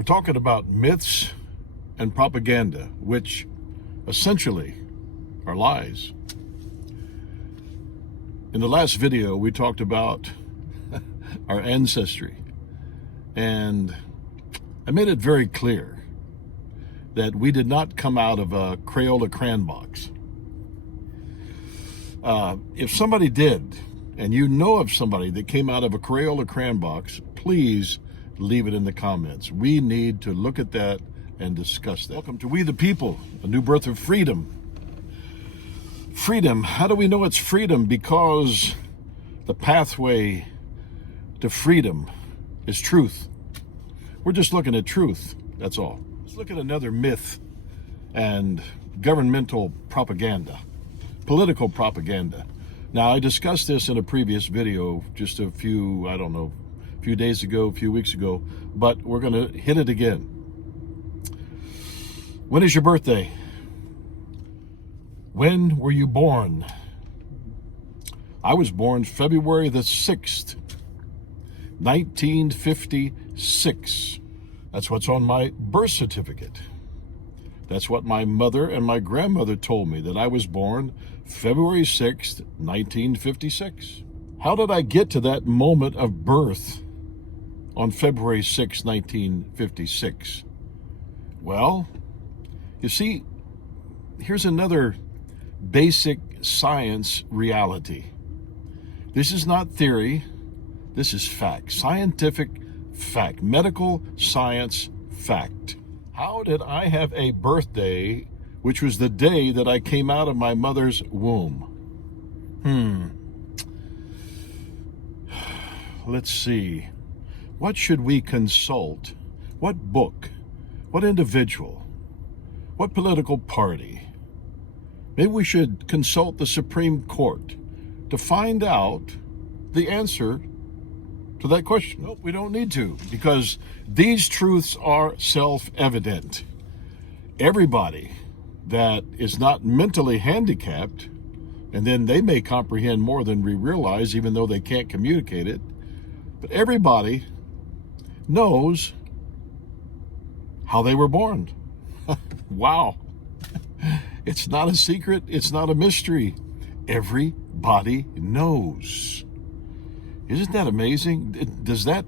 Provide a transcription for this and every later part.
We're talking about myths and propaganda, which essentially are lies. In the last video, we talked about our ancestry, and I made it very clear that we did not come out of a Crayola crayon box. If somebody did, and you know of somebody that came out of a Crayola crayon box, please leave it in the comments. We need to look at that and discuss that. Welcome to We the People, a new birth of freedom. Freedom, how do we know it's freedom? Because the pathway to freedom is truth. We're just looking at truth, that's all. Let's look at another myth and governmental propaganda, political propaganda. Now, I discussed this in a previous video just a few days ago, a few weeks ago, but we're going to hit it again. When is your birthday? When were you born? I was born February the 6th, 1956. That's what's on my birth certificate. That's what my mother and my grandmother told me, that I was born February 6th, 1956. How did I get to that moment of birth on February 6, 1956? Well, you see, here's another basic science reality. This is not theory, this is fact, scientific fact, medical science fact. How did I have a birthday which was the day that I came out of my mother's womb? Let's see. What should we consult? What book? What individual? What political party? Maybe we should consult the Supreme Court to find out the answer to that question. Nope, we don't need to, because these truths are self-evident. Everybody that is not mentally handicapped, and then they may comprehend more than we realize, even though they can't communicate it, but everybody knows how they were born. Wow. It's not a secret. It's not a mystery. Everybody knows. Isn't that amazing? Does that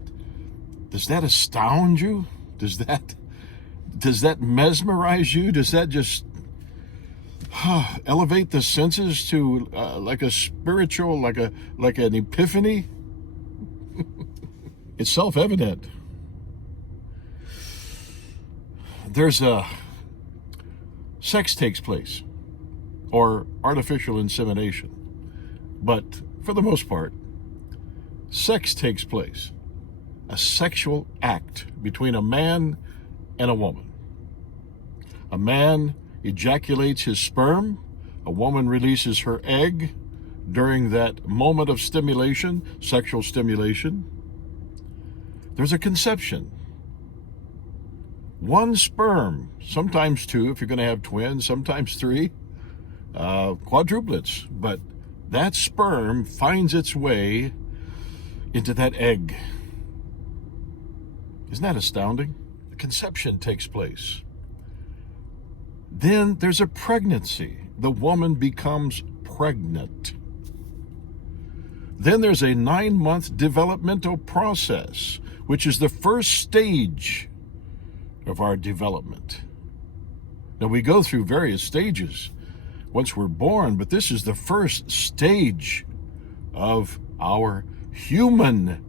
astound you? Does that mesmerize you? Does that just elevate the senses to like a spiritual, like an epiphany? It's self-evident. Sex takes place, or artificial insemination, but for the most part, sex takes place, a sexual act between a man and a woman. A man ejaculates his sperm, a woman releases her egg. During that moment of stimulation, sexual stimulation, there's a conception. One sperm, sometimes two if you're going to have twins, sometimes three, quadruplets, but that sperm finds its way into that egg. Isn't that astounding? The conception takes place. Then there's a pregnancy. The woman becomes pregnant. Then there's a 9-month developmental process, which is the first stage of our development. Now, we go through various stages once we're born, but this is the first stage of our human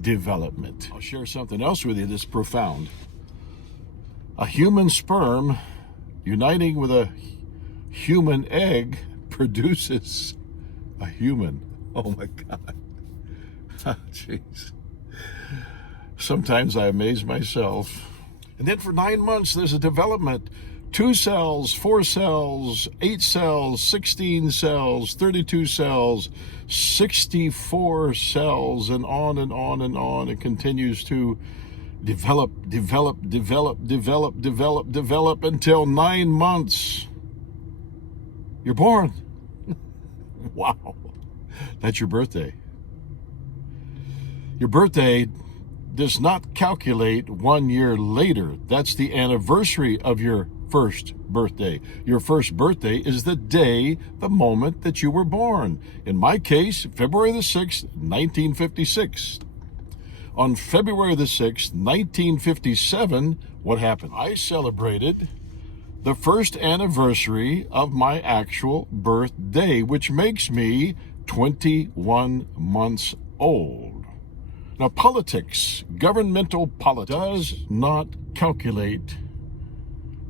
development. I'll share something else with you that's profound. A human sperm uniting with a human egg produces a human. Oh my God. Jeez. Sometimes I amaze myself. And then for 9 months, there's a development. 2 cells, 4 cells, 8 cells, 16 cells, 32 cells, 64 cells, and on and on and on. It continues to develop until 9 months. You're born. Wow. That's your birthday. Your birthday does not calculate 1 year later. That's the anniversary of your first birthday. Your first birthday is the day, the moment that you were born. In my case, February the 6th, 1956. On February the 6th, 1957, what happened? I celebrated the first anniversary of my actual birthday, which makes me 21 months old. Now, politics, governmental politics, does not calculate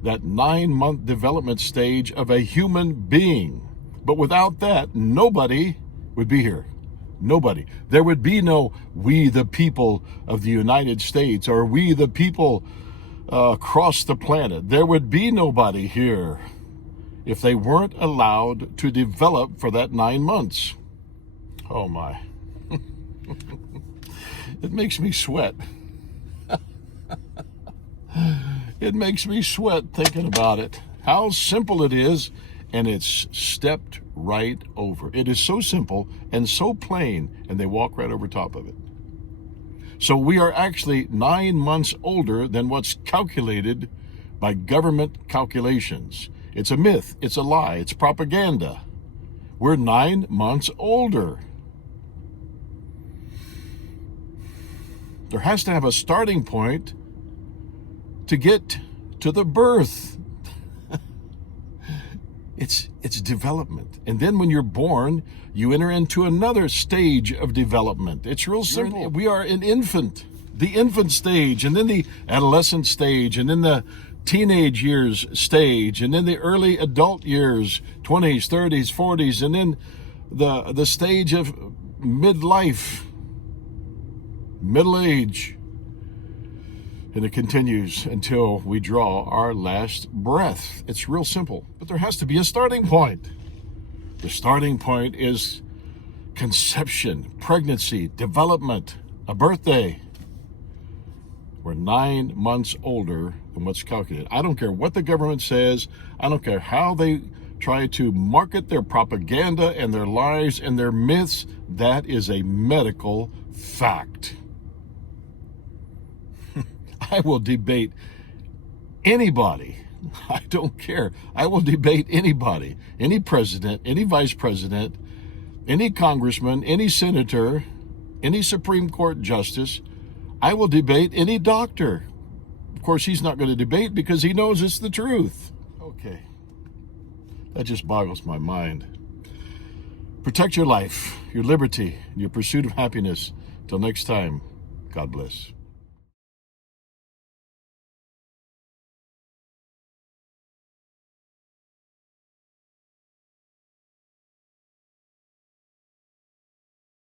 that 9-month development stage of a human being. But without that, nobody would be here. Nobody. There would be no we the people of the United States or we the people across the planet. There would be nobody here if they weren't allowed to develop for that 9 months. Oh my. It makes me sweat. It makes me sweat thinking about it. How simple it is, and it's stepped right over. It is so simple and so plain, and they walk right over top of it. So we are actually 9 months older than what's calculated by government calculations. It's a myth, it's a lie, it's propaganda. We're 9 months older. There has to have a starting point to get to the birth. It's development. And then when you're born, you enter into another stage of development. It's real simple. We are an infant, the infant stage, and then the adolescent stage, and then the teenage years stage, and then the early adult years, 20s, 30s, 40s, and then the stage of midlife, middle age. And it continues until we draw our last breath. It's real simple, but there has to be a starting point. The starting point is conception, pregnancy, development, a birthday. We're 9 months older than what's calculated. I don't care what the government says. I don't care how they try to market their propaganda and their lies and their myths. That is a medical fact. I will debate anybody. I don't care. I will debate anybody, any president, any vice president, any congressman, any senator, any Supreme Court justice. I will debate any doctor. Of course, he's not going to debate because he knows it's the truth. Okay. That just boggles my mind. Protect your life, your liberty, and your pursuit of happiness. Till next time, God bless.